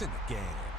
points in the game.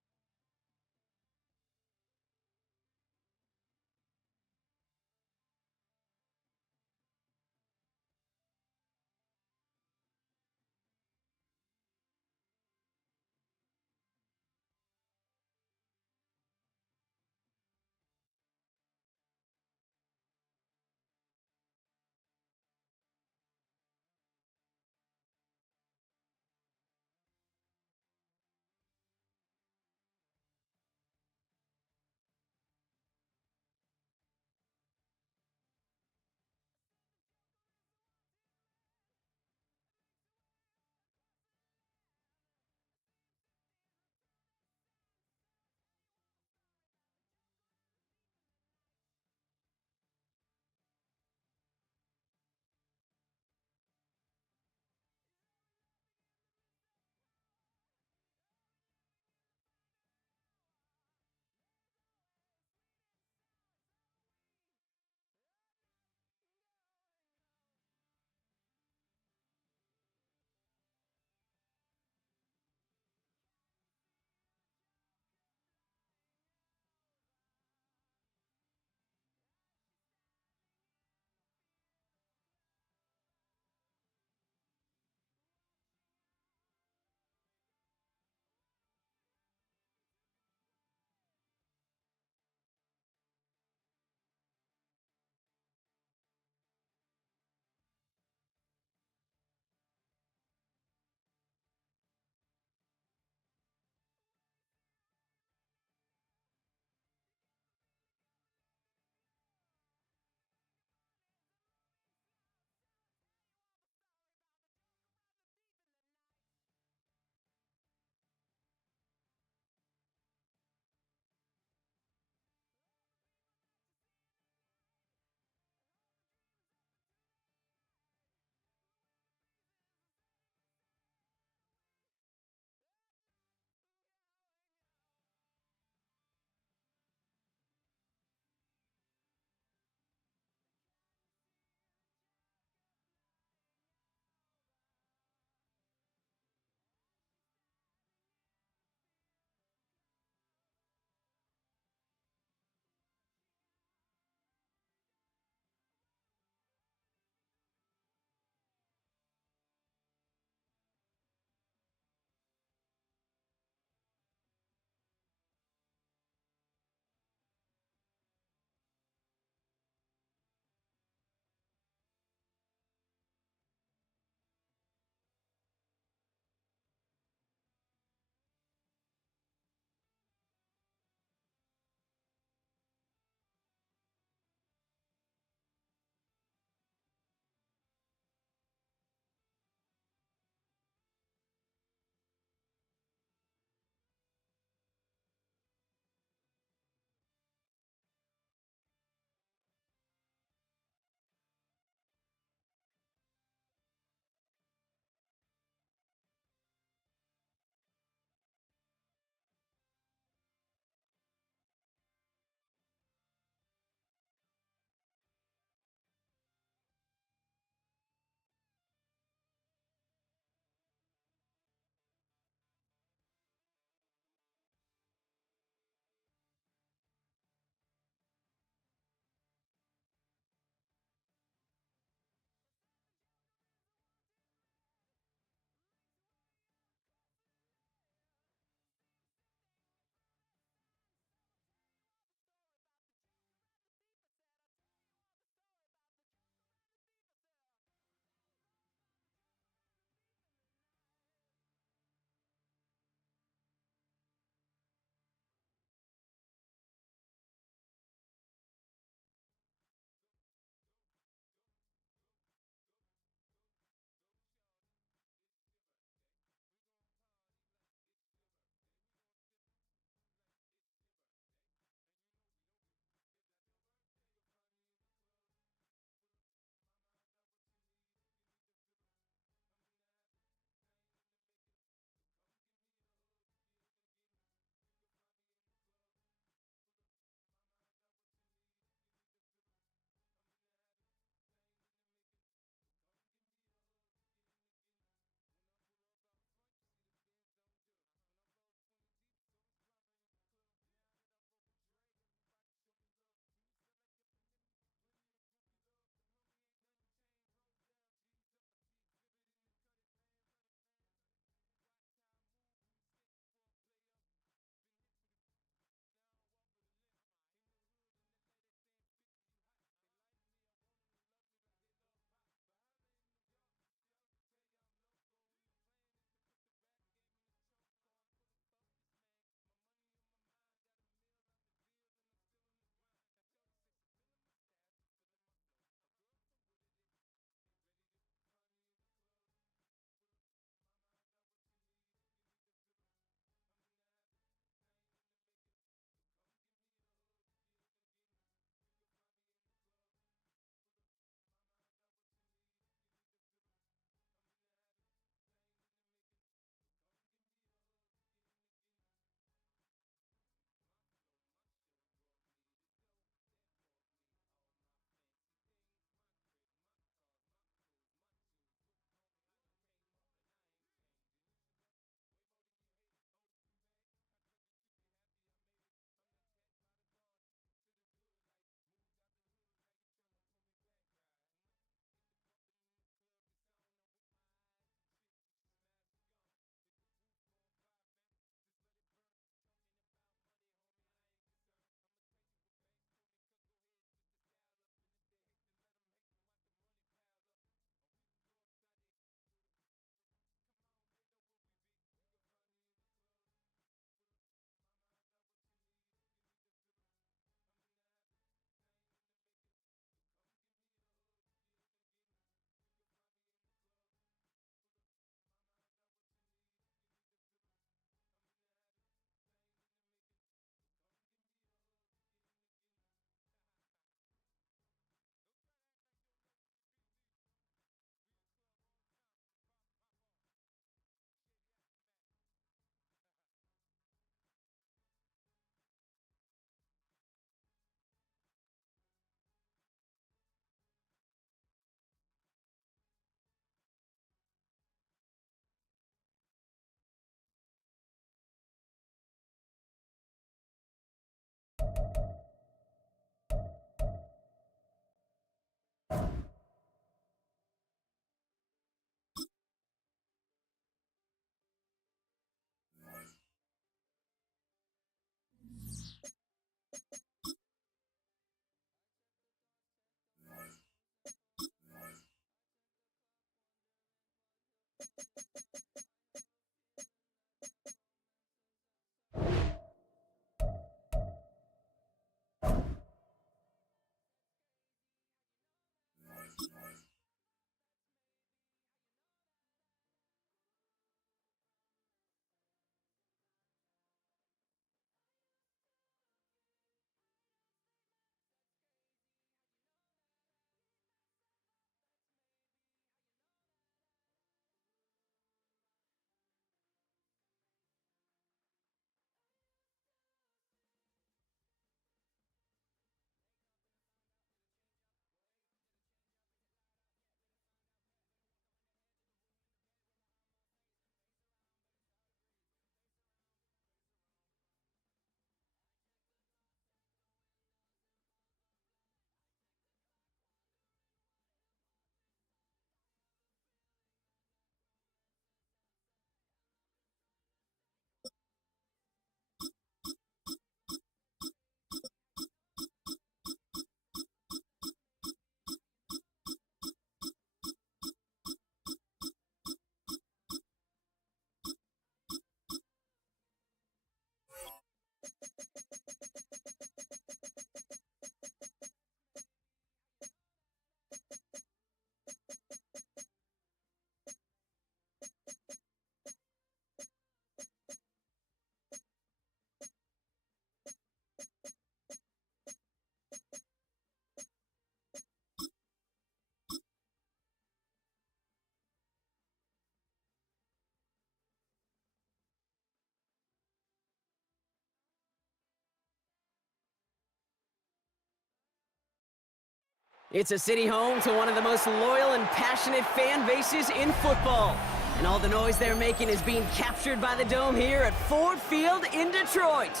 It's a city home to one of the most loyal and passionate fan bases in football. And all the noise they're making is being captured by the Dome here at Ford Field in Detroit.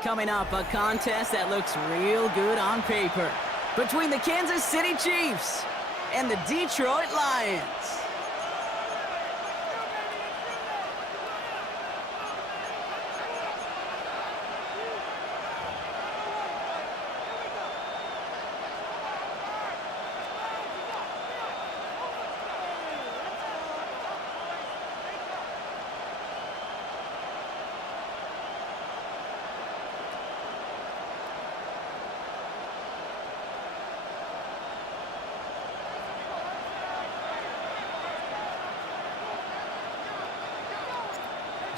Coming up, a contest that looks real good on paper between the Kansas City Chiefs and the Detroit Lions.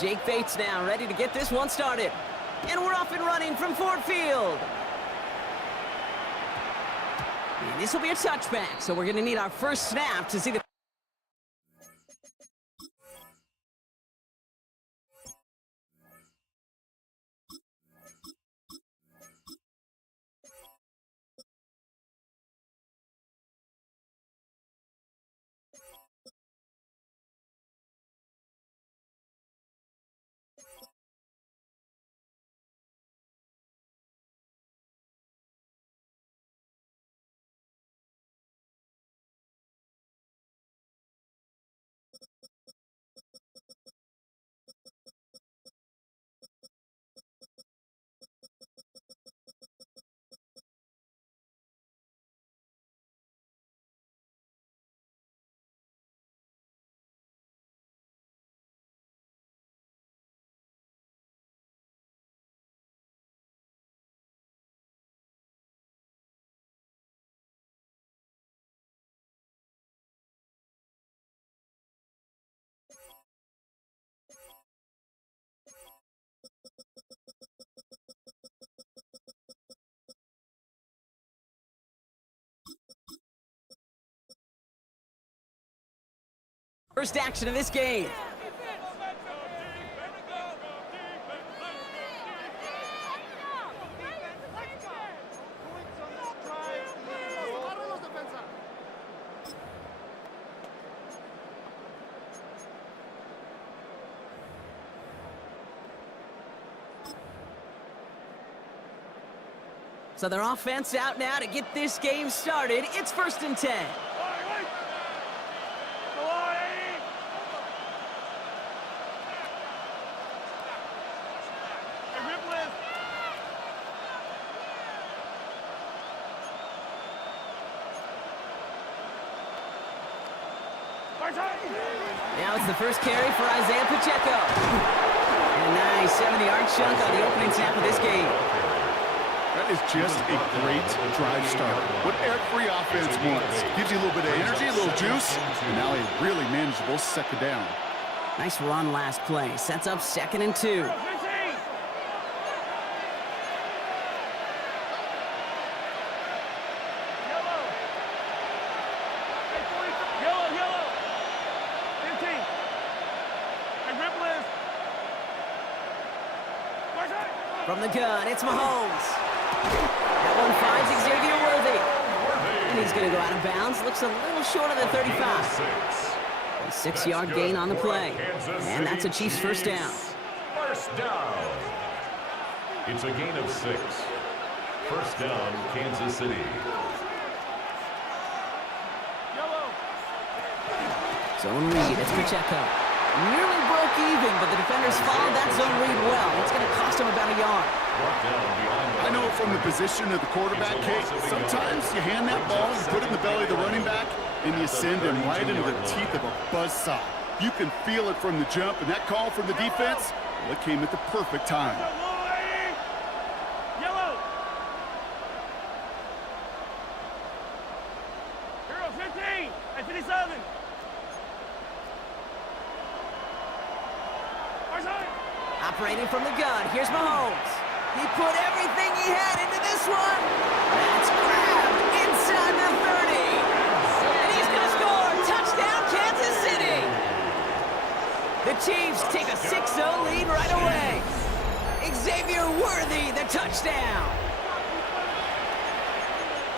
Jake Bates now, ready to get this one started. And we're off and running from Ford Field. And this will be a touchback, so we're going to need our first snap to see the... First action of this game. So their offense out now to get this game started. It's 1st and 10. Now it's the first carry for Isaiah Pacheco. And a nice 70-yard chunk on the opening snap of this game. That is just a great drive start. What every offense wants. Gives you a little bit of energy, a little juice, and now a really manageable second down. Nice run last play. Sets up 2nd and 2. From the gun, it's Mahomes. That one finds Xavier Worthy. And he's going to go out of bounds. Looks a little short of the 35. A 6-yard gain on the play. And that's a Chiefs first down. First down. It's a gain of 6. First down, Kansas City. Zone read, it's Pacheco. Nearly broke even, but the defenders followed that zone read well. It's going to cost him about a yard. I know from the position of the quarterback, Kate, sometimes you hand that ball, you put it in the belly of the running back, and you send him right into the teeth of a buzzsaw. You can feel it from the jump, and that call from the defense, well, it came at the perfect time. Operating from the gun, here's Mahomes. He put everything he had into this one. That's grabbed inside the 30. And he's going to score. Touchdown, Kansas City. The Chiefs take a 6-0 lead right away. Xavier Worthy, the touchdown.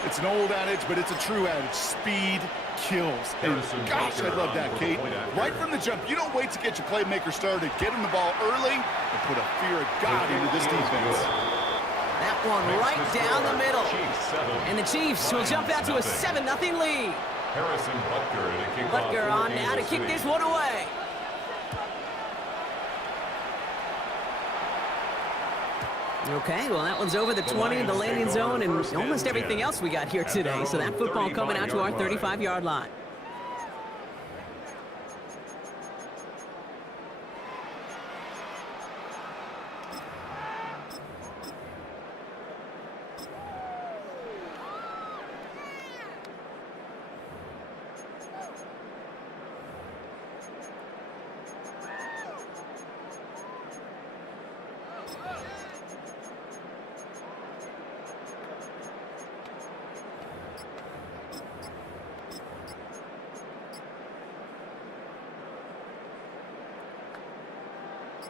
It's an old adage, but it's a true adage. Speed kills. And gosh, I love that, Kate. Right from the jump, you don't wait to get your playmaker started. Get him the ball early and put a fear of God into this defense. That one right down the middle. And the Chiefs will jump out to a 7-0 lead. Harrison Butker to kick off. Butker on now to kick this one away. Okay, well, that one's over the 20 in the landing zone and almost everything else we got here today. So that football coming out to our 35-yard line.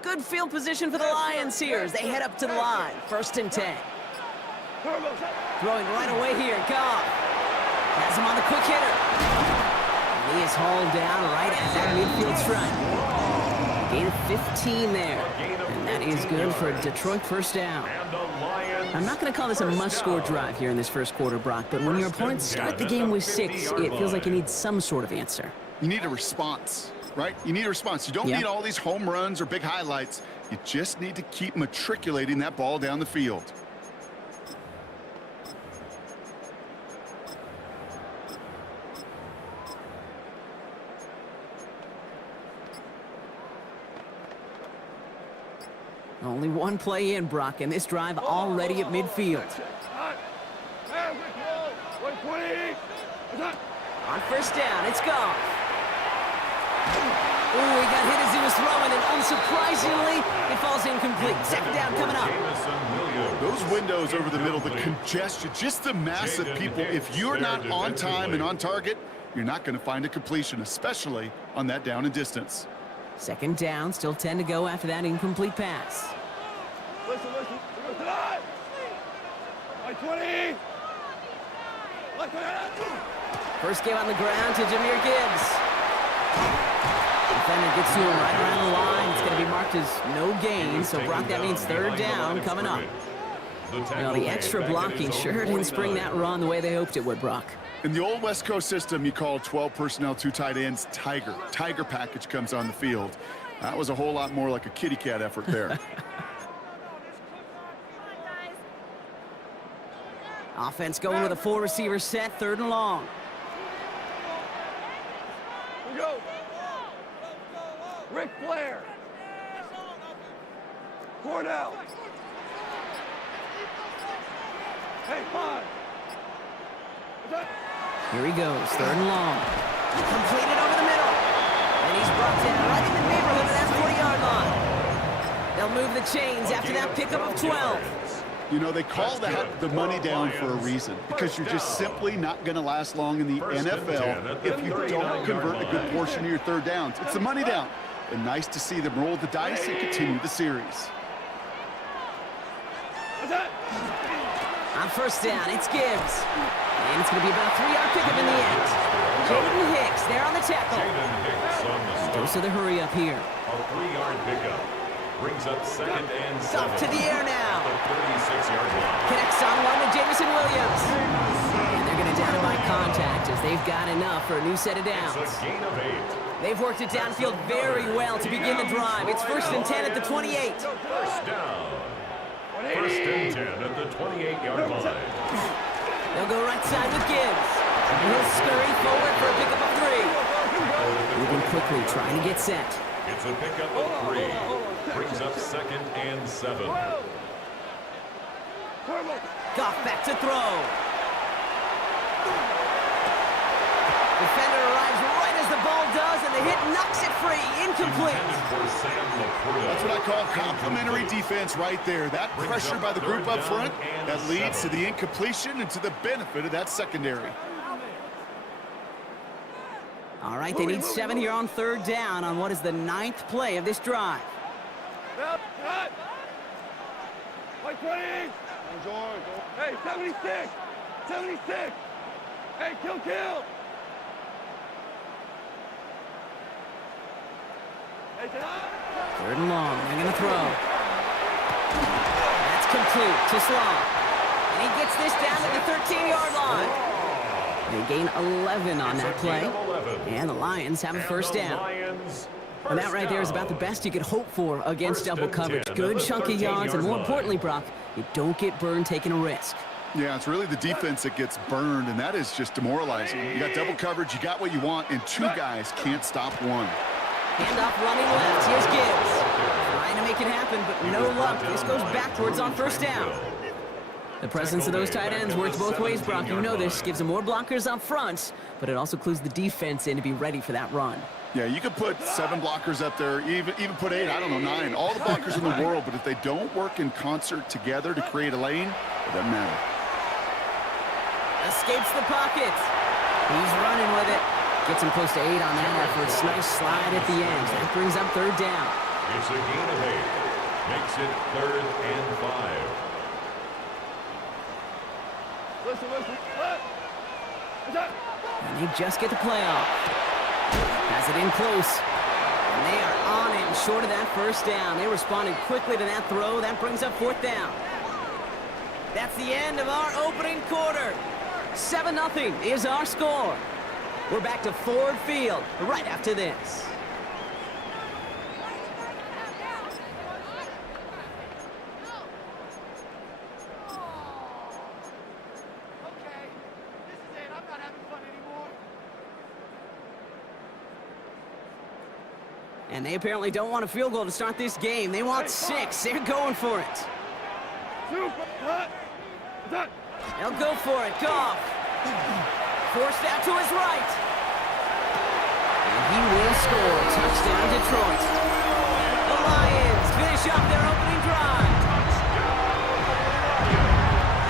Good field position for the Lions here as they head up to the line. 1st and 10. Throwing right away here, Goff. Has him on the quick hitter. And he is hauled down right at that midfield stripe. Gain of 15 there. And that is good for a Detroit 1st down. I'm not going to call this a must-score drive here in this first quarter, Brock, but when your opponents start the game with 6, it feels like you need some sort of answer. You need a response. Right? You need a response. You don't need all these home runs or big highlights. You just need to keep matriculating that ball down the field. Only one play in, Brock, and this drive already at midfield. On 1st down, it's Goff. Ooh, he got hit as he was throwing, and unsurprisingly, it falls incomplete. 2nd down coming up. Those windows over the middle, the congestion, just the mass of people. If you're not on time and on target, you're not going to find a completion, especially on that down and distance. 2nd down, still 10 to go after that incomplete pass. Listen. Like 20. First game on the ground to Jahmyr Gibbs. Defender gets to him right around the line. It's going to be marked as no gain, so Brock, that means 3rd down coming up. Well, the extra blocking sure didn't spring that run the way they hoped it would, Brock. In the old West Coast system, you call 12 personnel, 2 tight ends, Tiger. Tiger package comes on the field. That was a whole lot more like a kitty cat effort there. Offense going with a 4-receiver set, 3rd and long. Here we go. Ric Flair. Cornell. Hey, 5. Here he goes, 3rd and long. Completed over the middle. And he's brought down right in the neighborhood of that 40-yard line. They'll move the chains after that pickup of 12. You know, they call that the money down for a reason, because you're just simply not going to last long in the NFL if you don't convert a good portion of your 3rd downs. It's the money down. And nice to see them roll the dice and continue the series. On 1st down, it's Gibbs. And it's going to be about a 3-yard pickup in the end. Jaden Hicks there on the tackle. Goes to the hurry up here. A 3-yard pickup. Brings up 2nd and 7. Up to the air now. The 36-yard line. Connects on one to Jamison Williams. And they're going to down him by contact as they've got enough for a new set of downs. It's a gain of 8. They've worked it downfield very well to begin the drive. It's 1st and 10 at the 28. 1st down. 1st and 10 at the 28-yard line. They'll go right side with Gibbs. And he'll scurry forward for a pickup of 3. Moving quickly, trying to get set. It's a pickup of 3. Brings up 2nd and 7. Goff back to throw. Defender arrives right as the ball does, and the hit knocks it free. Incomplete. That's what I call complimentary defense right there. That pressure by the group up front, that leads to the incompletion and to the benefit of that secondary. All right, they need 7 here on 3rd down on what is the 9th play of this drive. Like 20. Hey, 76. 76. Hey, kill. Hey, Third and long. They're going to throw. That's complete to Slaw. And he gets this down to the 13-yard line. They gain 11 on that play. And the Lions have a first down. And that right there is about the best you could hope for against double coverage. Good chunky yards, and more importantly, Brock, you don't get burned taking a risk. Yeah, it's really the defense that gets burned, and that is just demoralizing. You got double coverage, you got what you want, and two guys can't stop one. Handoff running left. Here's Gibbs. Trying to make it happen, but no luck. This goes backwards on first down. The presence of those tight ends works both ways, Brock. You know this. Gives them more blockers up front, but it also clues the defense in to be ready for that run. Yeah, you could put 7 blockers up there, even put 8, I don't know, 9. All the blockers in the world, but if they don't work in concert together to create a lane, it doesn't matter. Escapes the pocket. He's running with it. Gets him close to 8 on that effort. Nice slide at the end. That brings up third down. It's a gain of 8. Makes it 3rd and 5. Listen. And they just get the play off. Has it in close. And they are on it and short of that first down. They responded quickly to that throw. That brings up fourth down. That's the end of our opening quarter. 7-0 is our score. We're back to Ford Field right after this. And they apparently don't want a field goal to start this game. They want 6. They're going for it. They'll go for it. Goff. Forced out to his right. And he will score. Touchdown, Detroit. The Lions finish up their opening drive.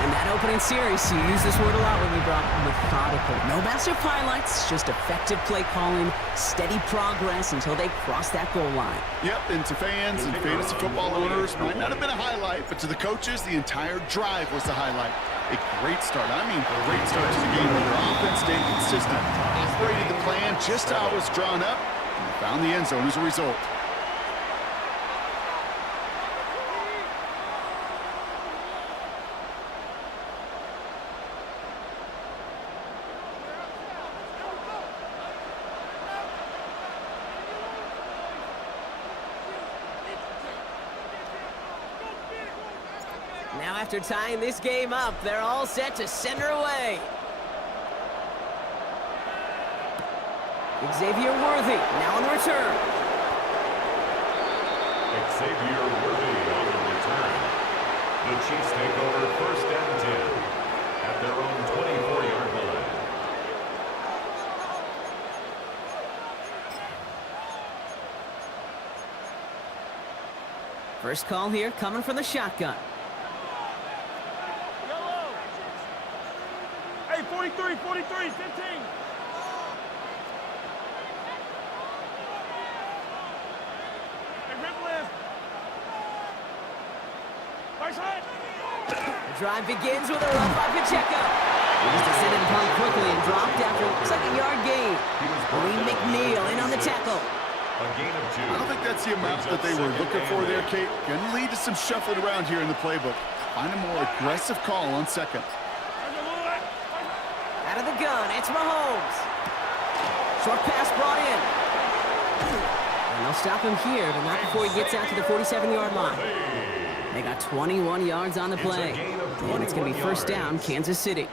And that opening series, you use this word a lot when we brought methodical. No massive highlights, just effective play calling, steady progress until they cross that goal line. Yep, and to fans and fantasy football owners, might not have been a highlight, but to the coaches, the entire drive was the highlight. A great start. I mean, great start to the game where their offense stayed consistent, operated the plan just how it was drawn up, and found the end zone as a result. Now after tying this game up, they're all set to send her away. Xavier Worthy now on the return. Xavier Worthy on the return. The Chiefs take over 1st and 10 at their own 24-yard line. First call here coming from the shotgun. Hey, 43, 15. Hey, rip list. Right side. The drive begins with a run by Pacheco. He's descended upon quickly and dropped after looks like a yard gain. Lee McNeil in on the tackle. A gain of 2. I don't think that's the amount that they were looking for there, Kate. Going to lead to some shuffling around here in the playbook. Find a more aggressive call on second. Out of the gun, it's Mahomes. Short pass brought in. And they'll stop him here, but not before he gets out to the 47-yard line. They got 21 yards on the play. And it's going to be first down, Kansas City.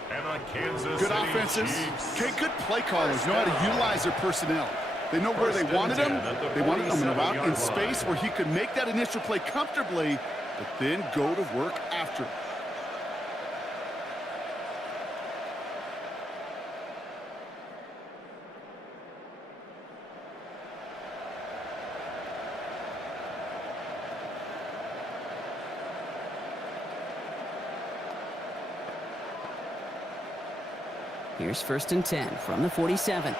Good offenses. Okay, good play callers know how to utilize their personnel. They know where they wanted him. They wanted him in a route in space where he could make that initial play comfortably, but then go to work after. Here's 1st and 10 from the 47.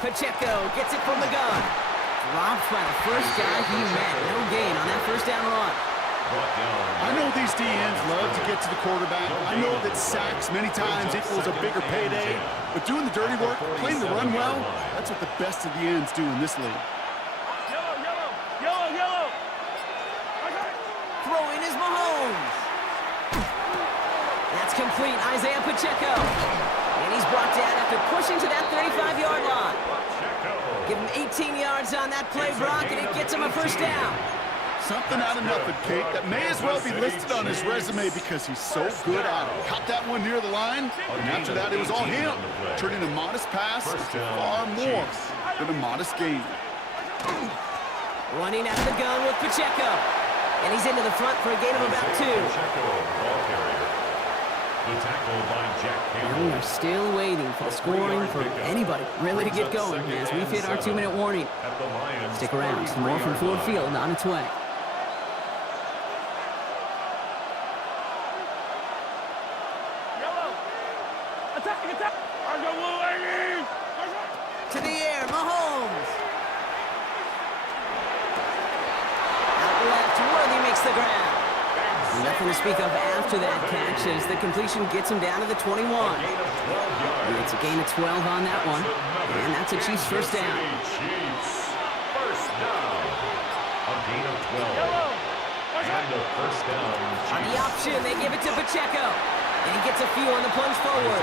Pacheco gets it from the gun. Dropped stopped by the first guy he met. No gain on that first down run. I know these DNs love to get to the quarterback. I know that sacks many times equals a bigger payday, but doing the dirty work, playing the run well, that's what the best of the ends do in this league. Yellow, yellow, yellow, yellow. Throwing is Mahomes. That's complete. Isaiah Pacheco. And he's brought down after pushing to that 35-yard line. Give him 18 yards on that play, Brock, and it gets him a first down. Something out of nothing, Kate, that may as well be listed on his resume because he's so good at it. Caught that one near the line, and after that it was all him, turning a modest pass to far more than a modest gain. Running at the gun with Pacheco. And he's into the front for a gain of about 2. The tackle by Jack And we are still waiting for the scoring for anybody really to get going as we've hit our 2-minute warning. Stick around, some more from Ford Field on its way. Yellow. Attack, attack. I go blue, lady. To the air, Mahomes. Out left, Worthy makes the ground. Nothing to speak of after that catch as the completion gets him down to the 21. And it's a gain of 12 on that one. And that's a Chiefs first down. Chiefs first down. A gain of 12. Yellow. And a first down. On the option, they give it to Pacheco. And he gets a few on the plunge forward.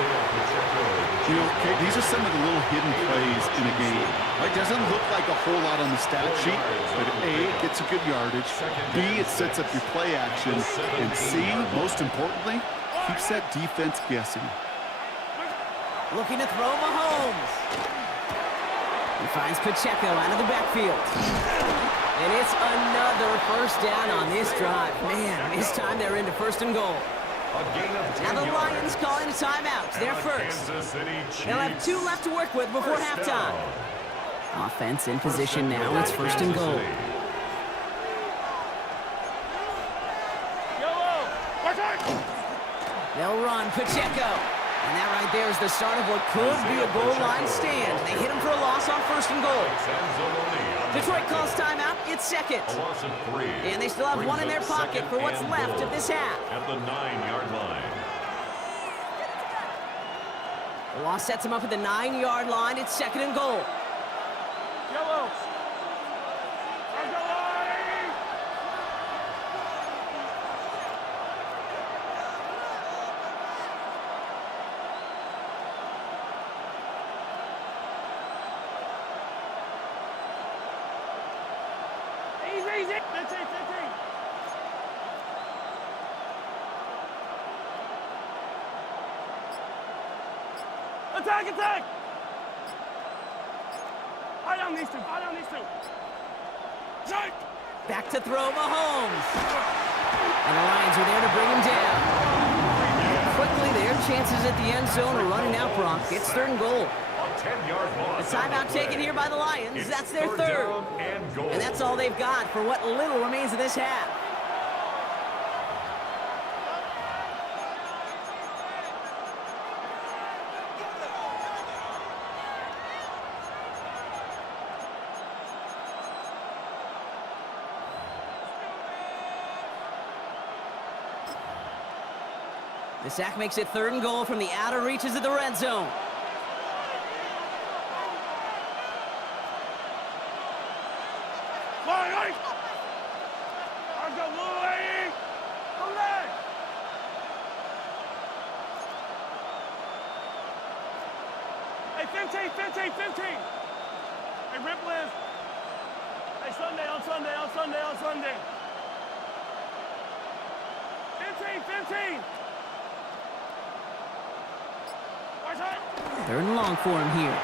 You know, Kate, these are some of the little hidden plays in a game. It doesn't look like a whole lot on the stat sheet, but A, it gets a good yardage, B, it sets up your play action, and C, most importantly, keeps that defense guessing. Looking to throw Mahomes. He finds Pacheco out of the backfield. And it's another first down on this drive. Man, this time they're into first and goal. Now the Lions calling a timeout. They're first. They'll have 2 left to work with before halftime. Offense in position now. It's first and goal. Yellow. Watch out. They'll run Pacheco. And that right there is the start of what could be a goal line stand. They hit him for a loss on first and goal. Detroit calls timeout. It's second. A loss of 3. And they still have 1 in their pocket for what's left of this half. At the 9-yard line. The loss sets him up at the 9-yard line. It's second and goal. Yellow. I go line. Easy, easy. 15, 15. Attack, attack! I don't need to. I don't need to. Shot! Back to throw Mahomes. And the Lions are there to bring him down. Quickly, their chances at the end zone are running out, Brock. It's third and goal. A 10-yard loss. A timeout taken here by the Lions. That's their third. Down and goal. And that's all they've got for what little remains of this half. The sack makes it third and goal from the outer reaches of the red zone. Line, I go blue, lady. Come back. Hey, 15, 15, 15. Hey, Ripley. Hey, Sunday, on Sunday, on Sunday, on Sunday. 15, 15. Watch out. Third and long for him here.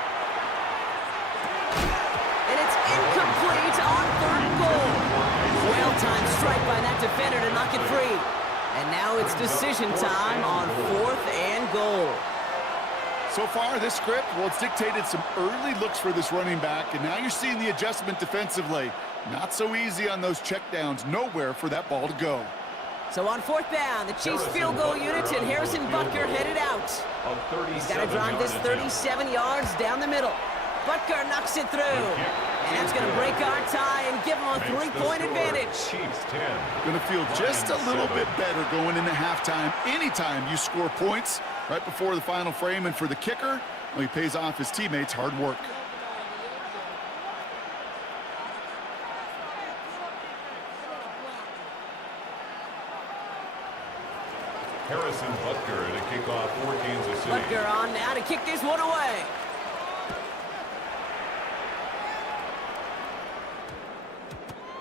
And it's incomplete on third and goal. Well-timed strike by that defender to knock it free. And now it's decision time on fourth and goal. So far, this script, well, it's dictated some early looks for this running back, and now you're seeing the adjustment defensively. Not so easy on those checkdowns. Nowhere for that ball to go. So on fourth down, the Chiefs field goal unit and Harrison Butker headed out. He's got to drive this 37 yards down the middle. Butker knocks it through. And that's going to break our tie would give them a Makes the 3-point score advantage. Chiefs 10. Going to feel just a Lions little 7. bit better going into halftime. Anytime you score points right before the final frame, and for the kicker, well, he pays off his teammates' hard work. Harrison Butker to kick off for Kansas City. Butker on now to kick this one away.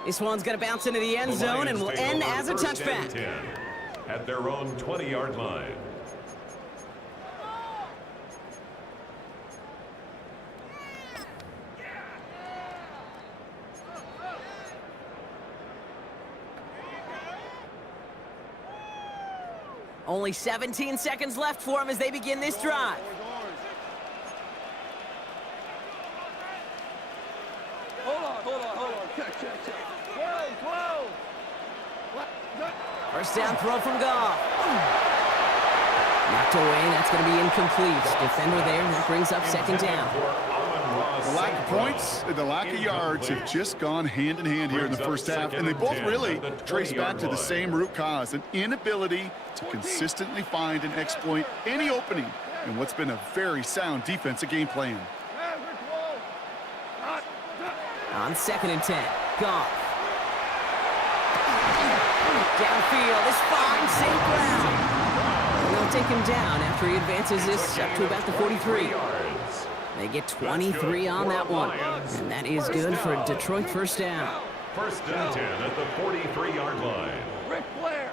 This one's going to bounce into the end The zone and Lions will take end over as a first and touchback. 10 at their own 20-yard line. Only 17 seconds left for him as they begin this drive. Hold on. Check. Whoa. First down throw from Goff. Knocked away, that's going to be incomplete. Defender there, and that brings up second down. The lack of points and the lack of yards have just gone hand in hand here in the first half, and they both really trace back to the same root cause, an inability to consistently find and exploit any opening in what's been a very sound defensive game plan. On 2nd and 10, Goff. Downfield, this finds St. Brown. And they'll take him down after he advances this up to about the 43. They get 23 on that one, and that is good for a Detroit first down. First and 10 at the 43-yard line. Ric Flair.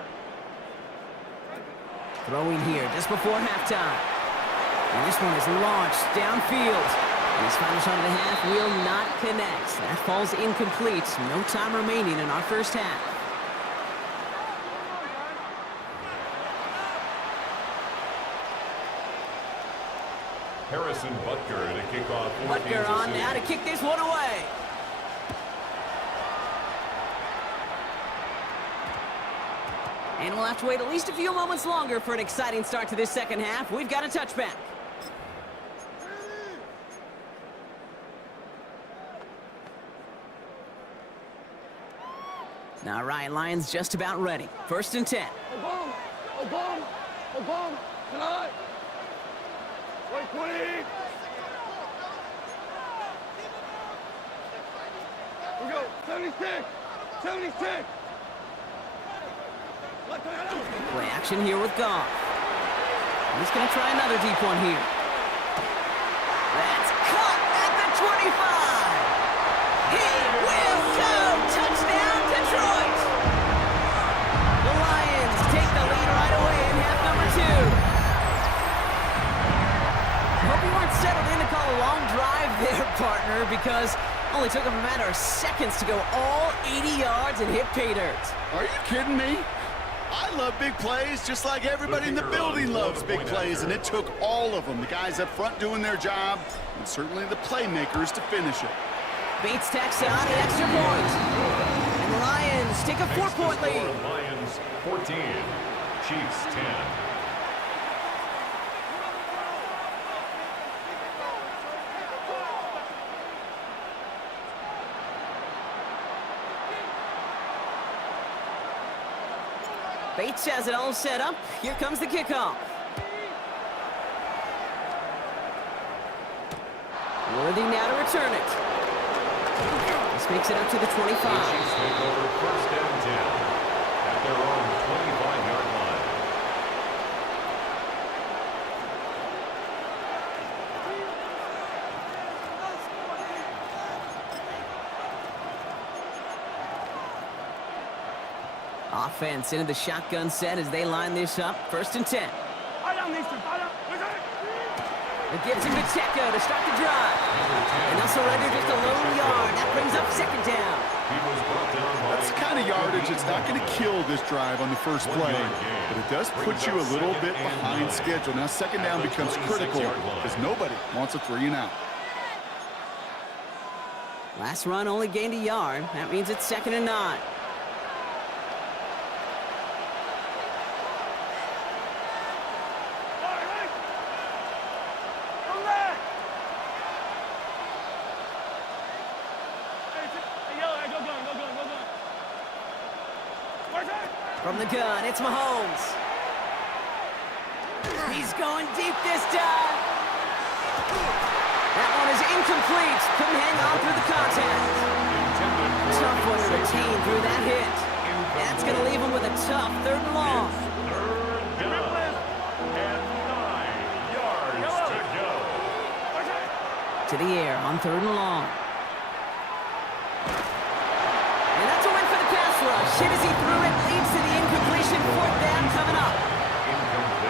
Throwing here just before halftime. And this one is launched downfield. And his final shot of the half will not connect. That falls incomplete. No time remaining in our first half. Harrison Butker to kick off for Butker Kansas on City. now to kick this one away. And we'll have to wait at least a few moments longer for an exciting start to this second half. We've got a touchback. Now, Ryan, Lions just about ready. First and 10. Obama. Tonight. Wait, 20. We go. 76. Play action here with Goff. He's going to try another deep one here. That's caught at the 25. He will go. Touchdown, Detroit. The Lions take the lead right away in half number 2. I hope you weren't settled in to call a long drive there, partner, because it only took him a matter of seconds to go all 80 yards and hit pay dirt. Are you kidding me? I love big plays just like everybody in the building loves big plays, and it took all of them. The guys up front doing their job, and certainly the playmakers to finish it. Bates tacks on an extra point. And the Lions take a 4-point lead. Lions 14, Chiefs 10. Bates has it all set up. Here comes the kickoff. Worthy now to return it. This makes it up to the 25. The Chiefs take over first and 10 at their own 25-yard line. Offense into the shotgun set as they line this up. First and 10. It gives him Pacheco to start the drive. And they'll surrender just a lone yard. That brings up second down. He was brought down by That's the kind of yardage that's not going to kill this drive on the first play, but it does put you a little bit behind schedule. Now second down becomes critical because nobody wants a 3-and-out. Last run only gained a yard. That means it's 2nd and 9. From the gun, it's Mahomes. He's going deep this time. That one is incomplete. Couldn't hang on through the contact. Tough one to retain through that hit. That's going to leave him with a tough 3rd and long. Third down. And 9 yards to go. To the air on 3rd and long. And that's a win for the pass rush. Hit as he threw it, leads to the incompletion. 4th down coming up.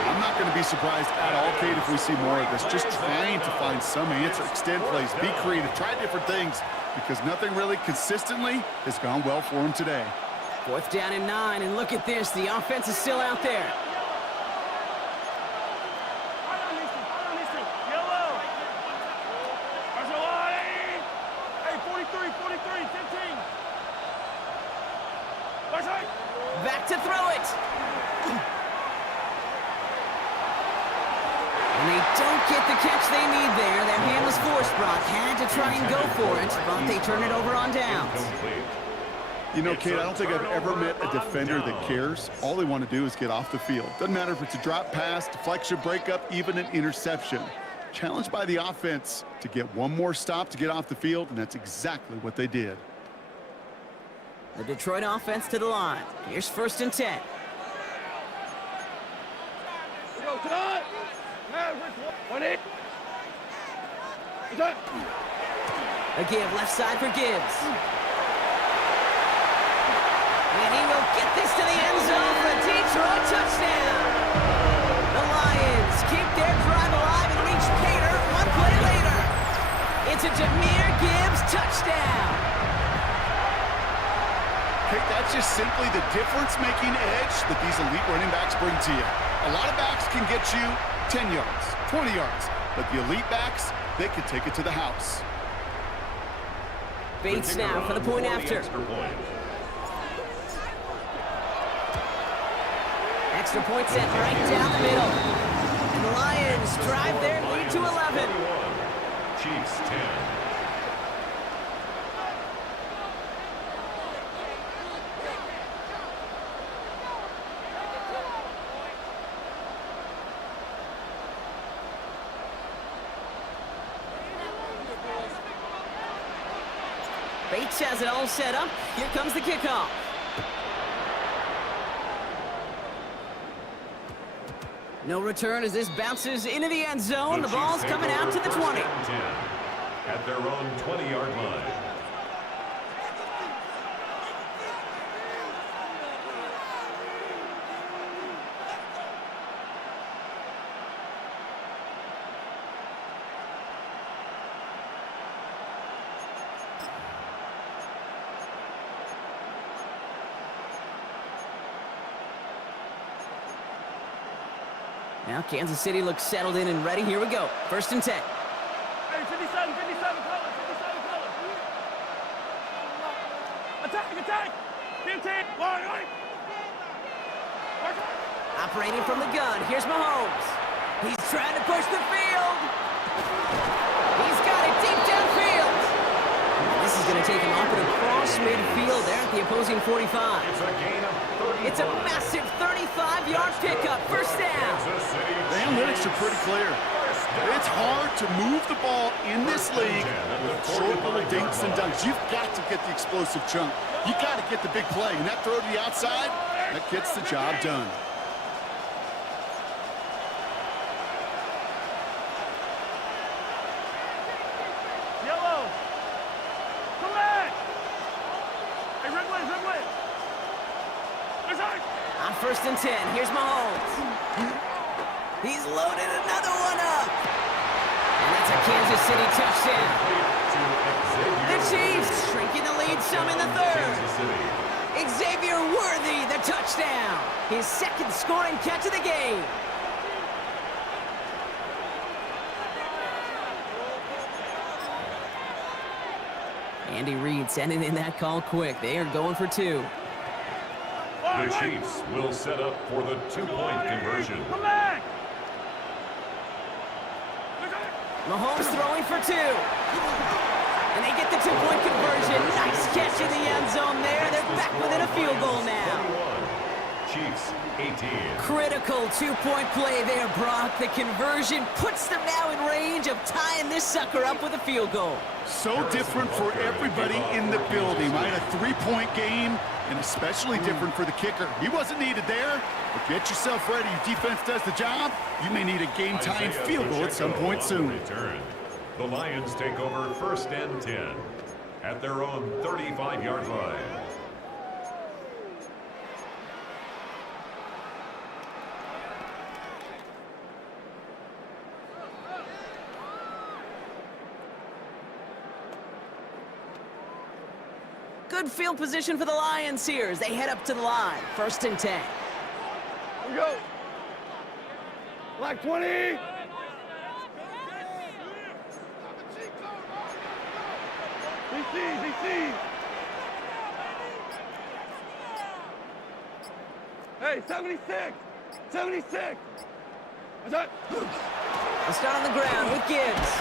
I'm not going to be surprised at all, Kate, if we see more of this. Just trying to find some answer, extend plays, be creative, try different things, because nothing really consistently has gone well for him today. 4th down and 9, and look at this. The offense is still out there. Yellow. Hey, 43, 15. Back to throw it. And they don't get the catch they need there. Their hand was forced. Brock had to try and go for it, but they turn it over on downs. You know, Kate, I don't think I've ever met a defender that cares. All they want to do is get off the field. Doesn't matter if it's a drop pass, deflection, breakup, even an interception. Challenged by the offense to get one more stop to get off the field, and that's exactly what they did. The Detroit offense to the line. Here's 1st and 10. A give left side for Gibbs. And he will get this to the end zone for a Detroit touchdown. The Lions keep their drive alive and reach Cater 1 play later. It's a Jahmyr Gibbs touchdown. Kate, that's just simply the difference-making edge that these elite running backs bring to you. A lot of backs can get you 10 yards, 20 yards, but the elite backs, they can take it to the house. Bates now for the point after. Extra point set right down the middle. And the Lions drive their lead to 11. Chiefs 10. Bates has it all set up. Here comes the kickoff. No return as this bounces into the end zone. The ball's coming out to the 20. At their own 20-yard line. Now Kansas City looks settled in and ready. Here we go. 1st and 10. Hey, 57 color. Attack. 15, line. Operating from the gun. Here's Mahomes. He's trying to push the field. He's got it deep downfield. And this is going to take him off and across midfield there at the opposing 45. It's a gain of 30. It's a massive 35-yard pickup. 1st down. The analytics are pretty clear. It's hard to move the ball in this league with short little dinks and dunks. You've got to get the explosive chunk. You've got to get the big play. And that throw to the outside, that gets the job done. Yellow. Come back. Hey, red win. On 1st and 10, here's Mahomes. He's loaded another one up. And that's a Kansas City touchdown. The Chiefs shrinking the lead some in the 3rd. Xavier Worthy, the touchdown. His 2nd scoring catch of the game. Andy Reid sending in that call quick. They are going for 2. The Chiefs will set up for the 2-point conversion. Come back. Mahomes throwing for 2. And they get the 2-point conversion. Nice catch in the end zone there. They're back within a field goal now. Critical two-point play there, Brock. The conversion puts them now in range of tying this sucker up with a field goal. So different for everybody in the building, right? A three-point game, and especially different for the kicker. He wasn't needed there, but get yourself ready. Your defense does the job. You may need a game-tying field goal at some point soon. The Lions take over 1st and 10 at their own 35-yard line. Good field position for the Lions here as they head up to the line. 1st and 10. Here we go. Black 20. DC. Hey, 76. 76. What's that? They'll start on the ground with Gibbs.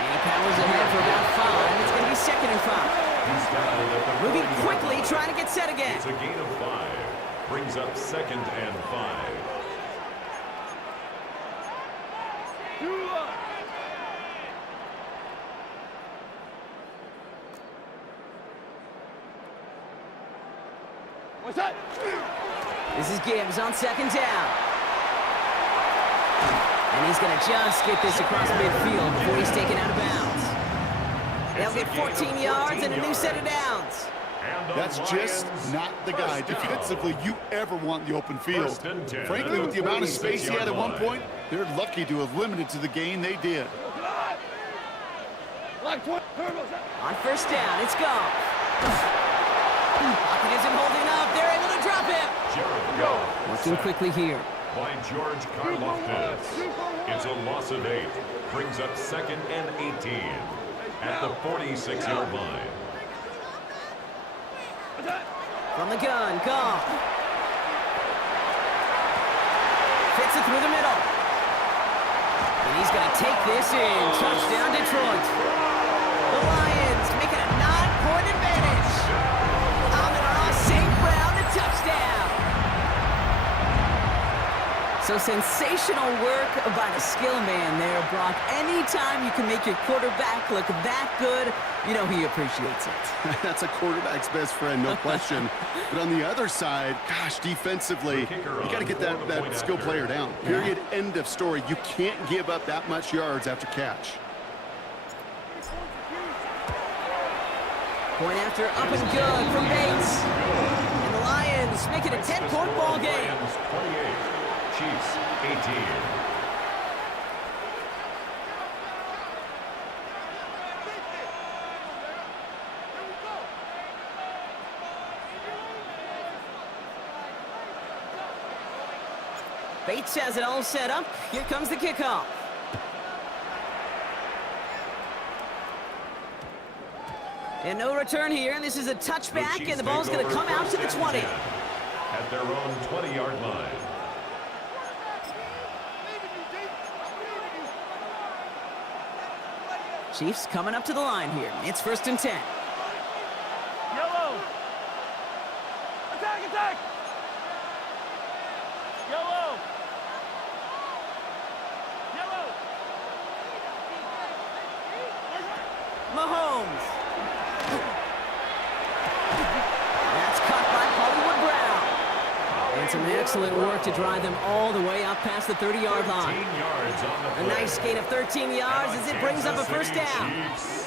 And he powers ahead for about 5. It's going to be 2nd and 5. He's down at the Moving quickly, trying to get set again. It's a gain of 5. Brings up 2nd and 5. What's that? This is Gibbs on 2nd down. And he's going to just get this across midfield before he's taken out of bounds. They'll get 14 yards and a new set of downs. That's just not the guy defensively you ever want in the open field. Frankly, with the amount of space he had at one point, they're lucky to have limited to the gain they did. On 1st down, it's gone. Pocket isn't holding up. They're able to drop him. Working quickly here. By George Karloftis. It's a loss of 8. Brings up 2nd and 18 at the 46-yard line. From the gun, Goff. Fits it through the middle. And he's going to take this in. Touchdown, Detroit. The Lions making a 9-point advantage. Amon-Ra St. Brown, the touchdown. So sensational work by the skill man there, Brock. Anytime you can make your quarterback look that good, you know he appreciates it. That's a quarterback's best friend, no question. But on the other side, gosh, defensively, you got to get that skill player down. Period, end of story. You can't give up that much yards after catch. Point after up and good from Bates. And the Lions make it a 10-point ball game. Lions 28, Chiefs 18. Bates has it all set up. Here comes the kickoff. And no return here. This is a touchback, and the ball's going to come out to the 20. At their own 20-yard line. Chiefs coming up to the line here. It's 1st and 10. Yellow. Attack. Yellow. Mahomes. That's caught by Hollywood Brown. And some excellent work to drive them all the way up past the 30-yard line. A nice gain of 13 yards as it brings up a 1st down.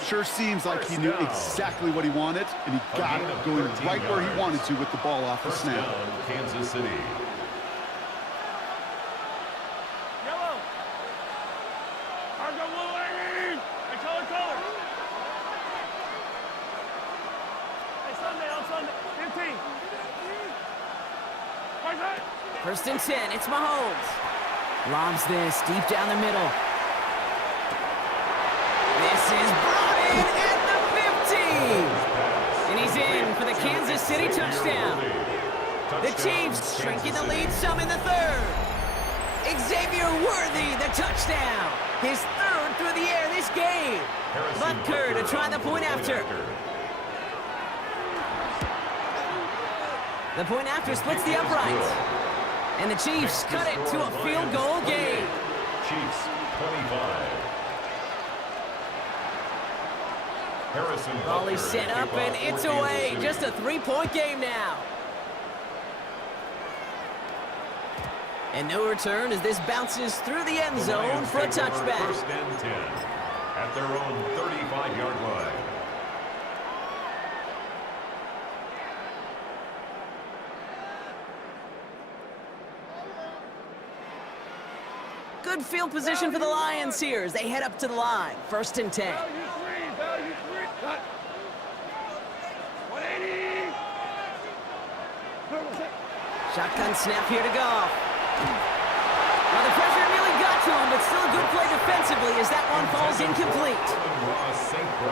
Sure seems like he knew exactly what he wanted, and he got it going right where he wanted to with the ball off the snap. Kansas City. Yellow. Argo blue, Amy. Hey, color. Hey, Sunday, on Sunday. 15. Where's that? 1st and 10. It's Mahomes. Lobs this deep down the middle. This is brought in at the 50. And he's in for the Kansas City touchdown. The Chiefs shrinking the lead some in the 3rd. Xavier Worthy, the touchdown. His 3rd through the air this game. Butker to try the point after. The point after splits the uprights. And the Chiefs cut it to a field goal game. Chiefs 25. Harrison Ball set up and it's away. Just a 3-point game now. And no return as this bounces through the end zone for a touchback. First and 10 at their own 35-yard line. Good field position for the Lions here as they head up to the line. First and 10. Value three, cut. 180. Shotgun snap here to Goff. Well, the pressure nearly got to him, but still a good play defensively as that one falls incomplete.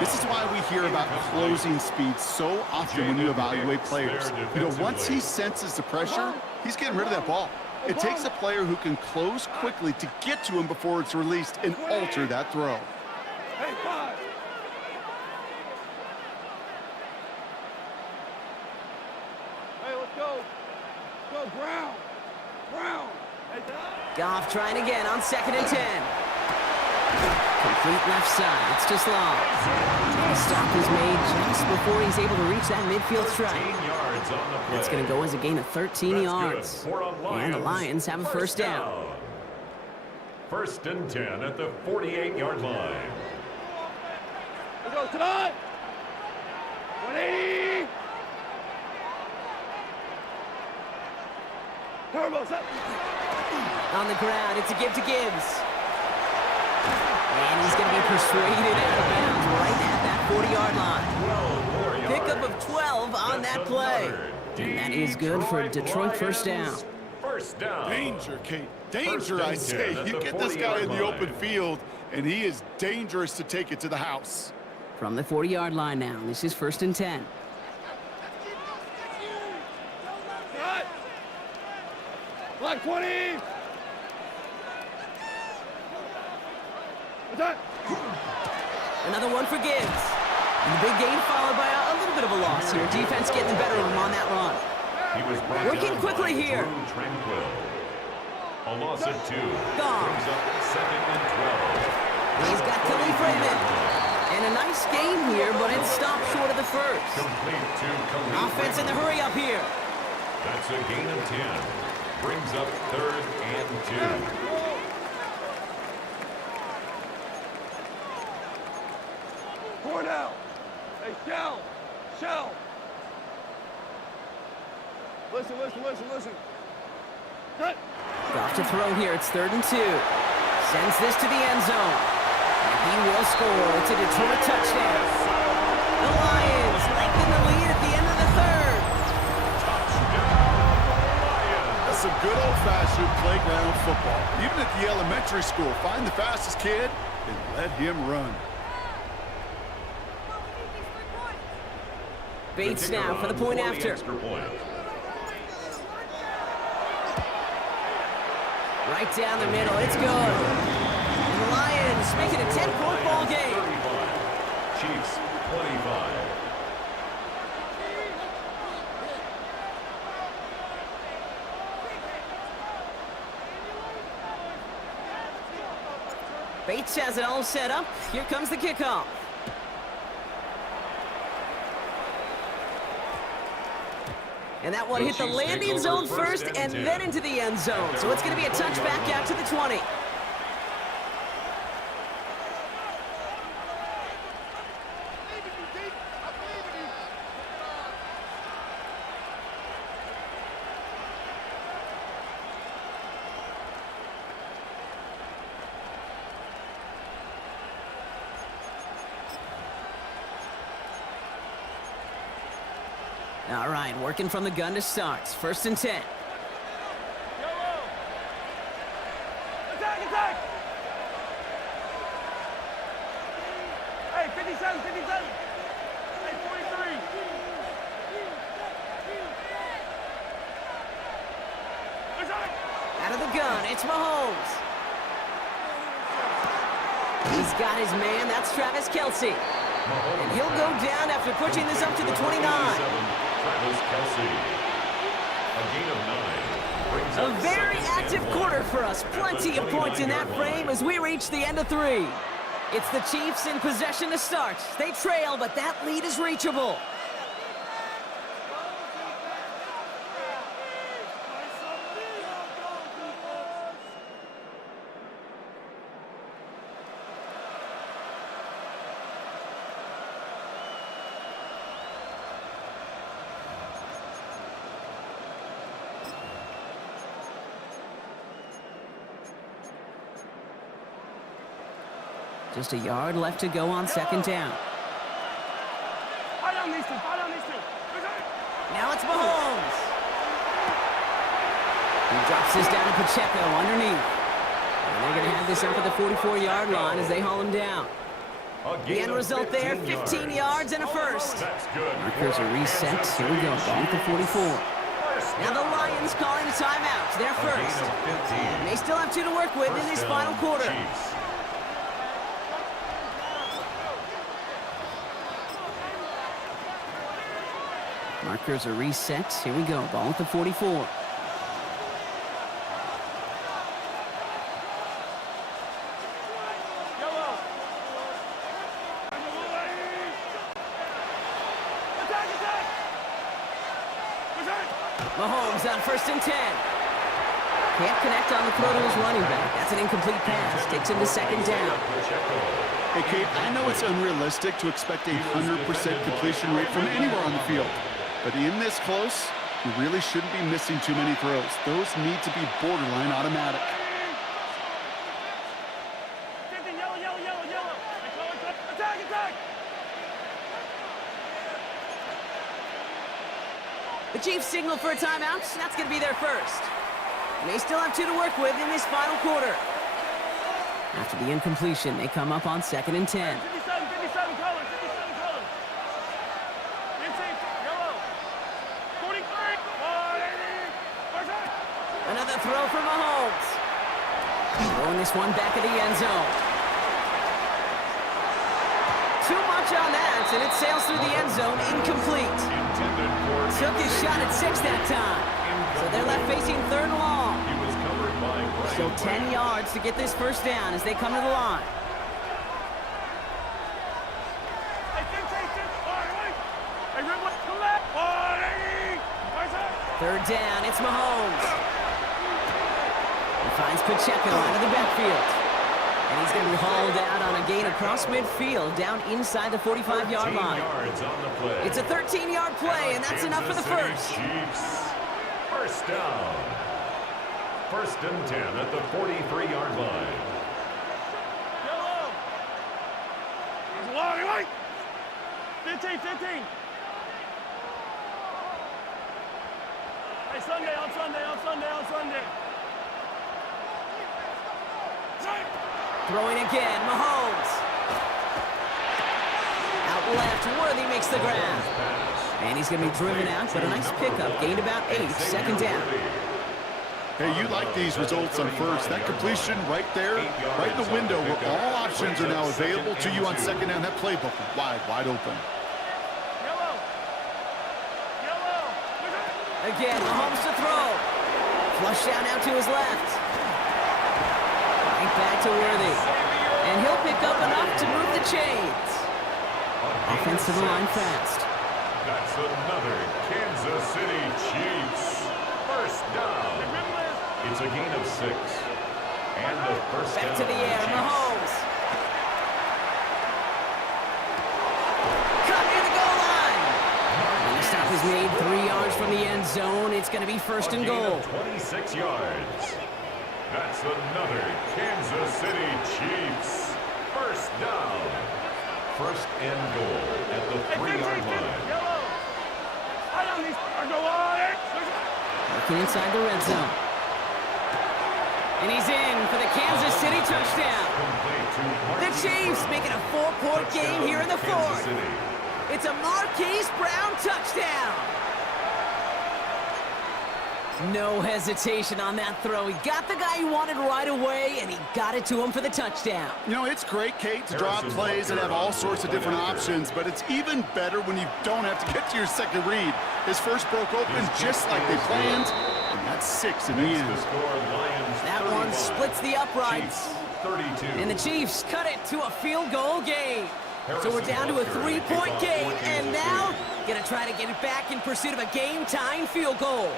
This is why we hear about closing speed so often when you evaluate players. You know, once he senses the pressure, he's getting rid of that ball. It takes a player who can close quickly to get to him before it's released and alter that throw. Hey, 5. Hey, let's go. Go, Brown. Brown. Hey, Goff trying again on 2nd and 10. Complete left side. It's just long. The stop is made just before he's able to reach that midfield strike. That's going to go as a gain of 13 yards. And the Lions have a first down. First and 10 at the 48-yard line. let's go, tonight. 180. Turbo, set. On the ground, it's a give to Gibbs. And he's going to be persuaded out of bounds right at that 40-yard line. Pickup of 12 on that play. And that is good for a Detroit first down. First down. Danger, Kate. Danger, I say. You get this guy in the open field, and he is dangerous to take it to the house. From the 40-yard line now, this is first and 10. Cut. Black 20. What's that? Another one for Gibbs. And the big gain followed by a little bit of a loss here. Defense getting the better of him on that run. He was working quickly here. Tranquil. A loss of 2. Gone. Brings up 2nd and 12. He's got Khalif Raymond. And a nice game here, but it stopped short of the first. Complete to Khalif. Offense in the hurry up here. That's a gain of 10. Brings up 3rd and 2. Four down. Hey, Shell. Shell. Listen. Cut. Off to throw here. It's 3rd and 2. Sends this to the end zone. And he will score. It's a Detroit touchdown. The Lions lengthen the lead at the end of the 3rd. That's some good old-fashioned playground football. Even at the elementary school, find the fastest kid and let him run. Bates now for the point after. Right down the middle, it's good. And the Lions make it a 10-point ball game. 35. Chiefs 25. Bates has it all set up. Here comes the kickoff. And that one hit the landing zone first and then into the end zone. So it's going to be a touchback out to the 20. All right, working from the gun to start. First and 10. Attack! Hey, 57. Hey, 43. Out of the gun, it's Mahomes. He's got his man, that's Travis Kelce. And he'll go down after pushing this up to the 29. Travis Kelce. A gain of 9. brings A up very second active and quarter one. for us. At the Plenty of points in that 29-yard frame line. as we reach the end of 3. It's the Chiefs in possession to start. They trail, but that lead is reachable. Just a yard left to go on second down. Fight on these two. Fight on these two. Now it's Mahomes. He drops this down to Pacheco underneath. And they're going to have this up at the 44-yard line as they haul him down. The end result there, 15 yards and a first. That's good. Markers are reset. Here we go, ball at the 44. Now the Lions calling a timeout. They're first. And they still have 2 to work with in this final quarter. Markers are reset. Here we go, ball at the 44. Mahomes on 1st and 10. Can't connect on the throw to his running back. That's an incomplete pass. Takes him to second down. Hey, Kate, I know it's unrealistic to expect a 100% completion rate from anywhere on the field. But in this close, you really shouldn't be missing too many throws. Those need to be borderline automatic. Yellow, yellow, yellow, yellow. Attack, attack. The Chiefs signal for a timeout. That's going to be their first. And they still have 2 to work with in this final quarter. After the incompletion, they come up on 2nd and 10. 57 colors, 57 colors. Inside, yellow. 43, 180. Another throw from Mahomes. Throwing this one back of the end zone. Too much on that, and it sails through the end zone, incomplete. Took his shot at 6 that time. So they're left facing 3rd and long. He was covered by So 10 yards to get this first down as they come to the line. Third down, it's Mahomes. He finds Pacheco out of the backfield. And he's going to be hauled out on a gain across midfield down inside the 45-yard line. It's a 13-yard play, and that's enough for the first. Chiefs. First down. 1st and 10 at the 43-yard line. Yellow. He's long, right. 15, 15. Hey, Sunday, on Sunday, on Sunday, on Sunday. Throwing again, Mahomes. Out left, Worthy makes the grab. And he's going to be driven out, but a nice pickup. Gained about 8, second down. Hey, you like these results on first. That completion right there, right in the window where all options are now available to you on second down. That playbook wide open. Yellow. Yellow. Again, Mahomes to throw. Flush down out to his left. Right back to Worthy. And he'll pick up enough to move the chains. Offense to the line fast. That's another Kansas City Chiefs. First down. It's a gain of 6. And the first down. Back to the air, Mahomes. Cut near the goal line. And the stop is made 3 yards from the end zone. It's going to be 1st and goal. 26 yards. That's another Kansas City Chiefs. First down. 1st and goal at the 3-yard line. Yellow. I don't need to go on it. Working inside the red zone. And he's in for the Kansas City touchdown. The Chiefs making a 4-point game here in the 4th. It's a Marquise Brown touchdown. No hesitation on that throw. He got the guy he wanted right away, and he got it to him for the touchdown. You know, it's great, Kate, to draw plays and have all sorts of different options, but it's even better when you don't have to get to your second read. His first broke open just like they planned, And that's 6 in the end. The score, Lions That 31, one splits the uprights. Chiefs 32. And the Chiefs cut it to a field goal game. So we're down to a 3-point game, and now gonna try to get it back in pursuit of a game-tying field goal.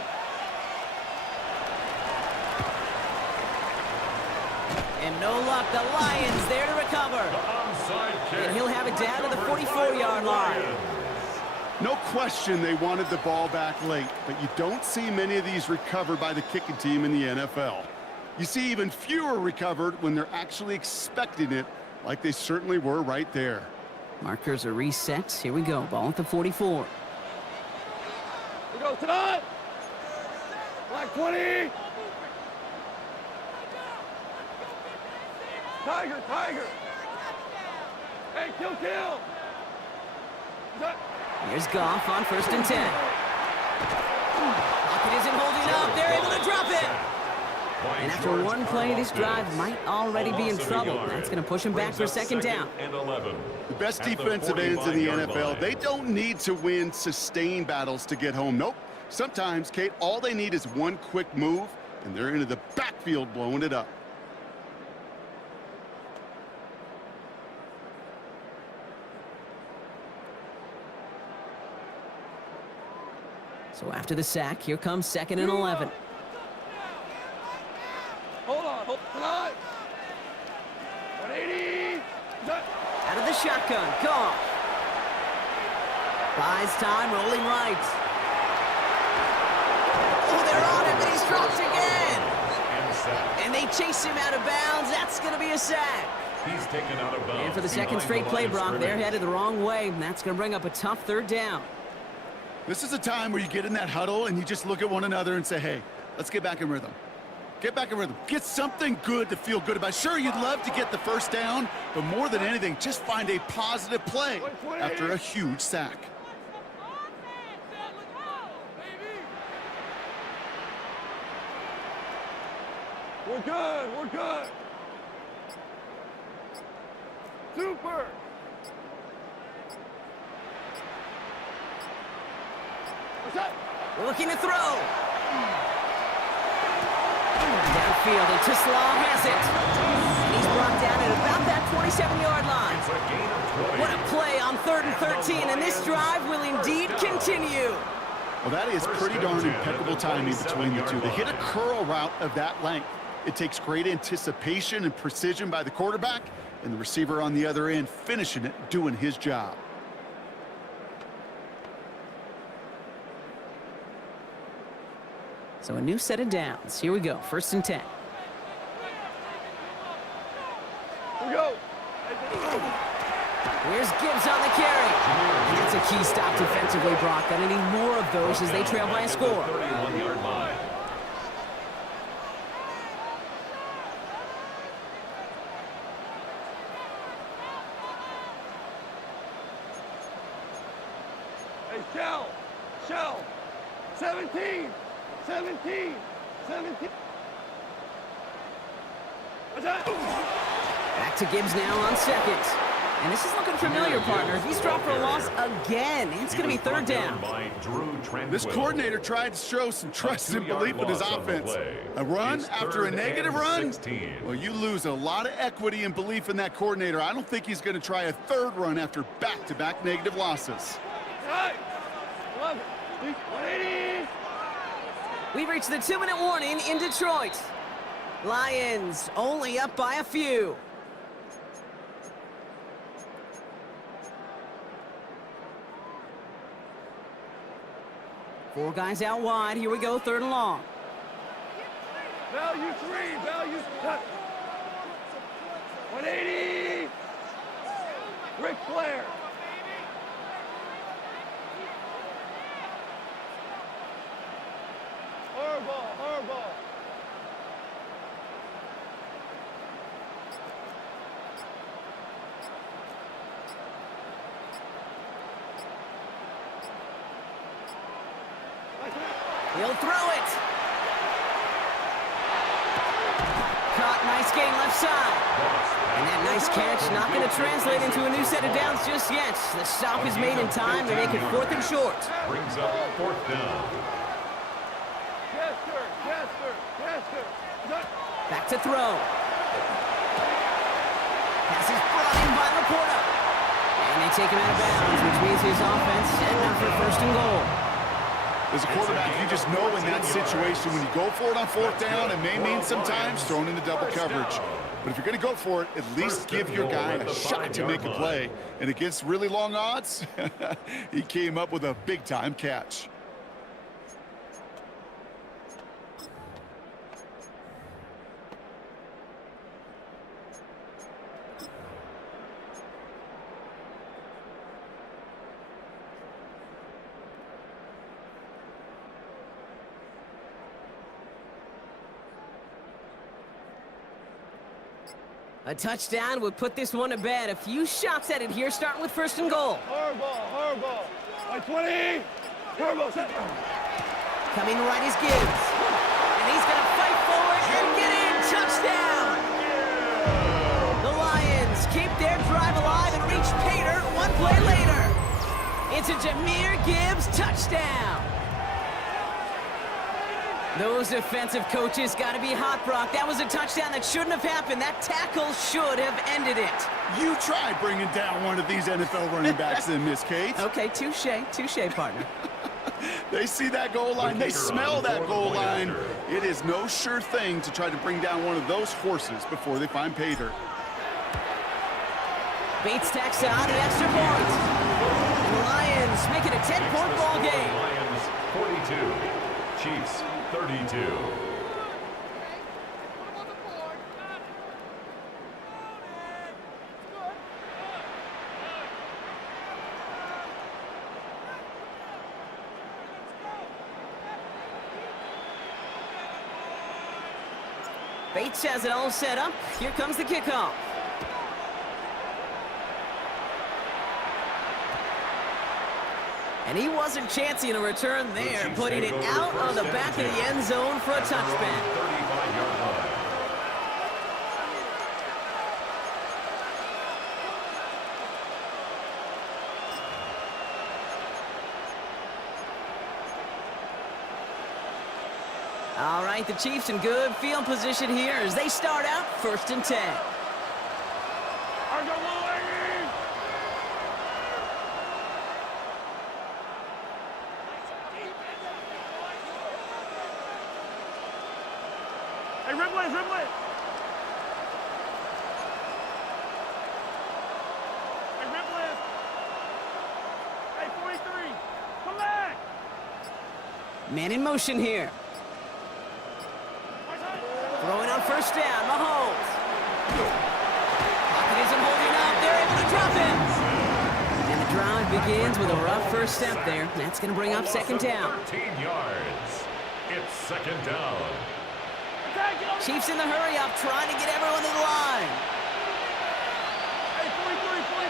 And no luck, the Lions there to recover. Onside kick. And he'll have it down to the 44-yard line. No question they wanted the ball back late, but you don't see many of these recovered by the kicking team in the NFL. You see even fewer recovered when they're actually expecting it, like they certainly were right there. Markers are reset. Here we go. Ball at the 44. We go tonight. Black 20. Tiger, tiger. Hey, kill, kill. Here's Goff on 1st and 10. Lockett isn't holding up. They're able to drop it. And after one play, this drive might already be in trouble. That's going to push him back for 2nd down. The best defensive ends in the NFL, they don't need to win sustained battles to get home. Nope. Sometimes, Kate, all they need is one quick move, and they're into the backfield blowing it up. So after the sack, here comes 2nd and 11. Hold on, tonight. 180. Out of the shotgun, Goff. Buys time, rolling right. Oh, they're on him, and he's dropped again. And they chase him out of bounds. That's going to be a sack. He's taken out of bounds. And for the second straight play, Brock, they're headed the wrong way. And that's going to bring up a tough 3rd down. This is a time where you get in that huddle and you just look at one another and say, hey, let's get back in rhythm. Get back in rhythm. Get something good to feel good about. Sure, you'd love to get the 1st down, but more than anything, just find a positive play after a huge sack. We're good, we're good. Super. What's that? Looking to throw. Downfield, and Tislaw has it. And he's brought down at about that 27-yard line. It's a gain of 20. What a play on 3rd and 13, and this drive will indeed continue. Well, that is pretty darn impeccable timing between the two. They hit a curl route of that length. It takes great anticipation and precision by the quarterback, and the receiver on the other end finishing it, doing his job. So a new set of downs. Here we go, 1st and 10. We go. Here's Gibbs on the carry. And it's a key stop defensively, Brock. Gonna need more of those as they trail by a score. 31-yard line. Hey, Shell. 17. 17. What's that? Back to Gibbs now on 2nd. And this is looking familiar, partner. He's dropped for a loss again. It's going to be 3rd down. This coordinator tried to show some trust and belief in his offense. A run after a negative run? Well, you lose a lot of equity and belief in that coordinator. I don't think he's going to try a 3rd run after back-to-back negative losses. Hey, 180. We've reached the 2-minute warning in Detroit. Lions only up by a few. Four guys out wide. Here we go, 3rd and long. Value 3. Value 180. Ric Flair. Horrible. He'll throw it. Caught, nice gain left side. And that nice catch not going to translate into a new set of downs just yet. The stop is made in time to make it 4th and short. Brings up 4th down. Yes, sir. Yes, sir. Yes, sir. Back to throw. Pass is brought in by Laporta. And they take him out of bounds, which means his offense setting up for first and goal. As a quarterback, you just know in that situation, when you go for it on fourth down, it may mean sometimes thrown into double coverage. But if you're going to go for it, at least give your guy a shot to make a play. And against really long odds, he came up with a big-time catch. A touchdown would put this one to bed. A few shots at it here, starting with first and goal. Hardball. Like 20. Hardball. Coming right is Gibbs. And he's going to fight forward and get in. Touchdown! The Lions keep their drive alive and reach Pater one play later. It's a Jahmyr Gibbs touchdown. Those defensive coaches got to be hot, Brock. That was a touchdown that shouldn't have happened. That tackle should have ended it. You try bringing down one of these NFL running backs in this case. Okay, touche, partner. They see that goal line. They smell that goal line. It is no sure thing to try to bring down one of those horses before they find Pater. Bates tacks on the extra point. And the Lions make it a 10-point ball game. Lions 42, Chiefs 32. Bates has it all set up. Here comes the kickoff. And he wasn't chancing a return there, putting it out of the back of the end zone for a touchback. 35-yard line. All right, the Chiefs in good field position here as they start out 1st and 10. Hey, Ripley. Hey, Ripley. Hey, 43. Come back. Man in motion here. Throwing on first down, Mahomes. Pocket isn't holding up. They're able to drop him. And the drive begins with a rough first step there. That's going to bring up 2nd down. 13 yards. It's 2nd down. Chiefs in the hurry up, trying to get everyone to the line. Hey, 43, 15.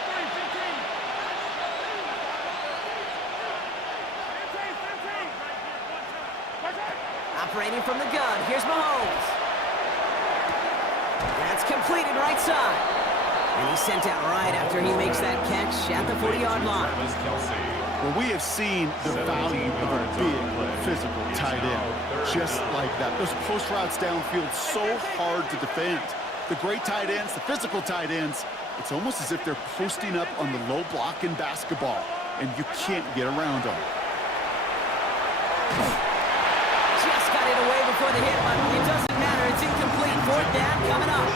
Operating from the gun, here's Mahomes. That's completed right side. And he's sent out right after he makes that catch at the 40-yard line. Well, we have seen the value of a big physical tight end. Just like that. Those post routes downfield so hard to defend. The great tight ends, the physical tight ends, it's almost as if they're posting up on the low block in basketball, and you can't get around them. Just got it away before the hit, but it doesn't matter. It's incomplete. 4th down coming up.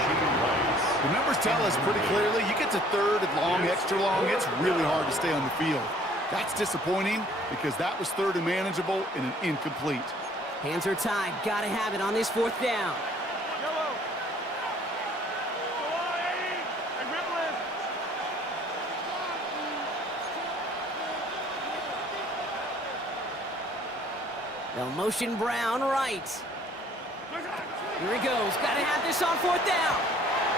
The numbers tell us pretty clearly, you get to 3rd and long, extra long, it's really hard to stay on the field. That's disappointing because that was 3rd and manageable and an incomplete. Hands are tied. Got to have it on this 4th down. Yellow. Go on, Eddie. Hey, Ripley. They'll motion Brown right. Here he goes. Got to have this on 4th down.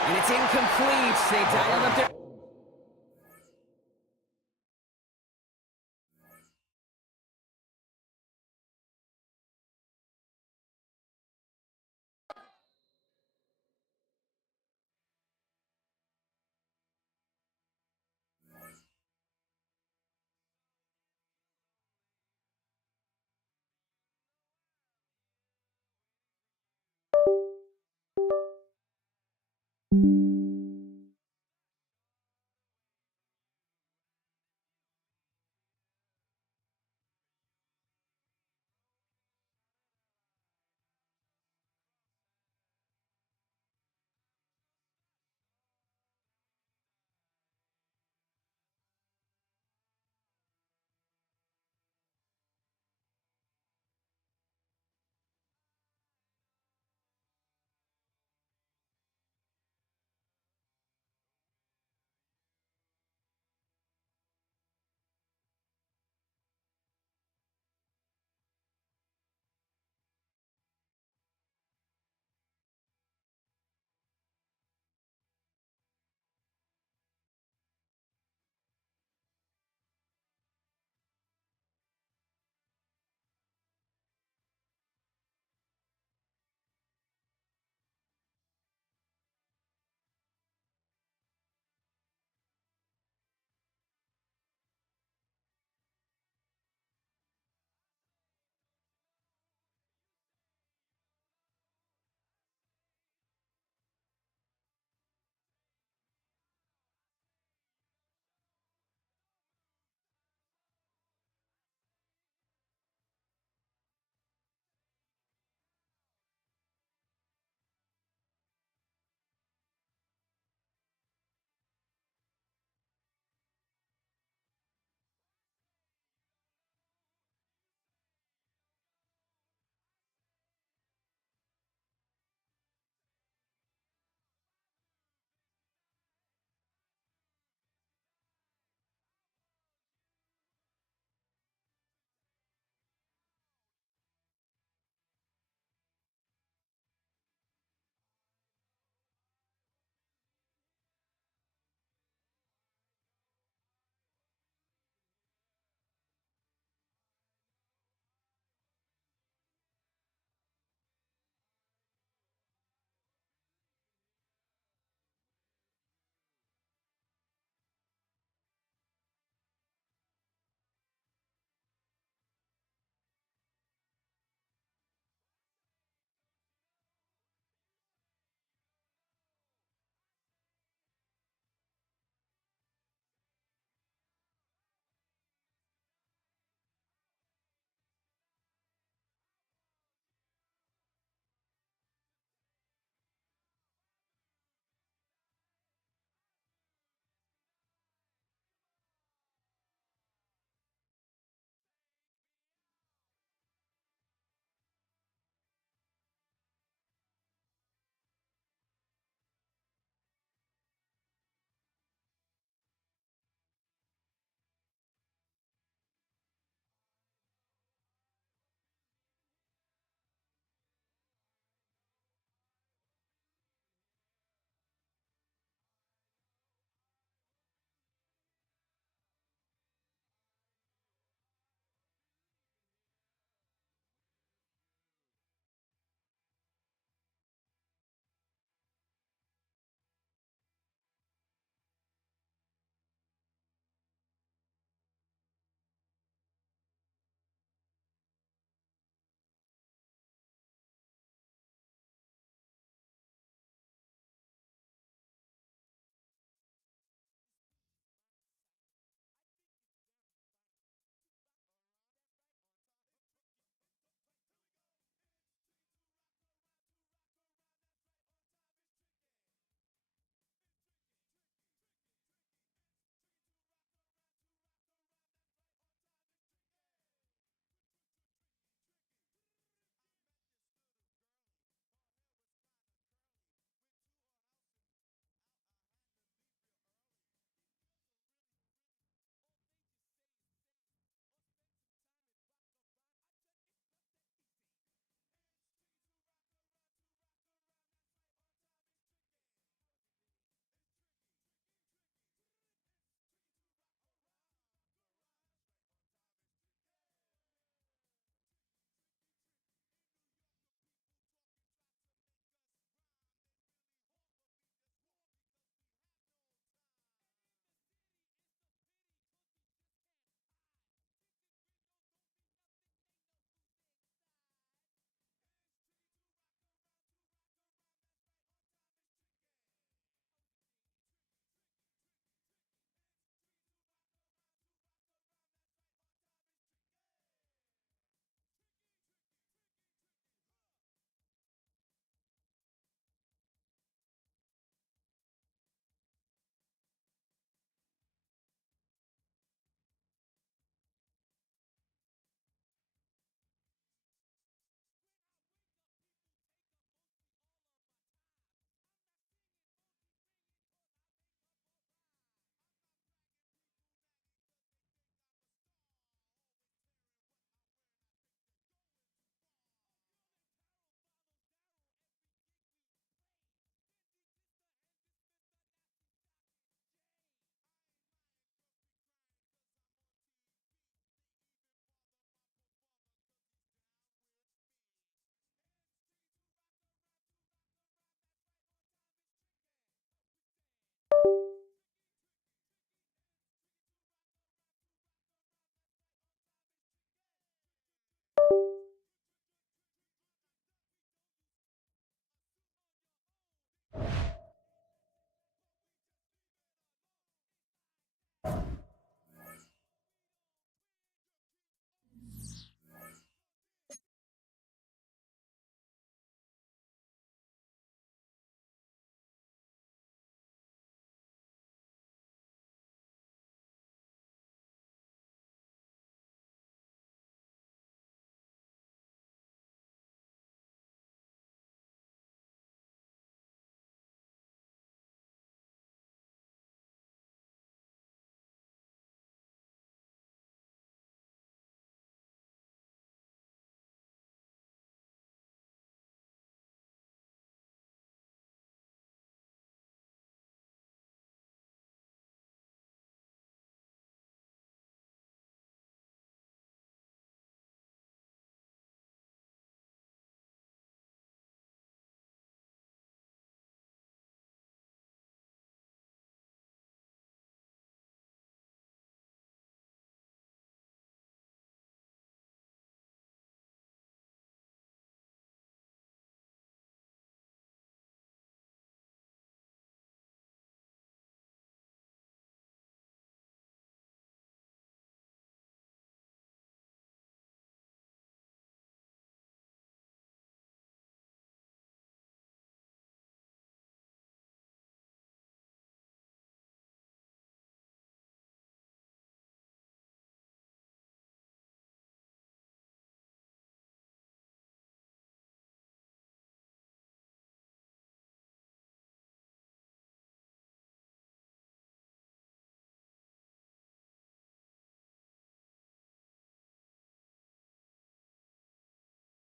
And it's incomplete. They dialed up their...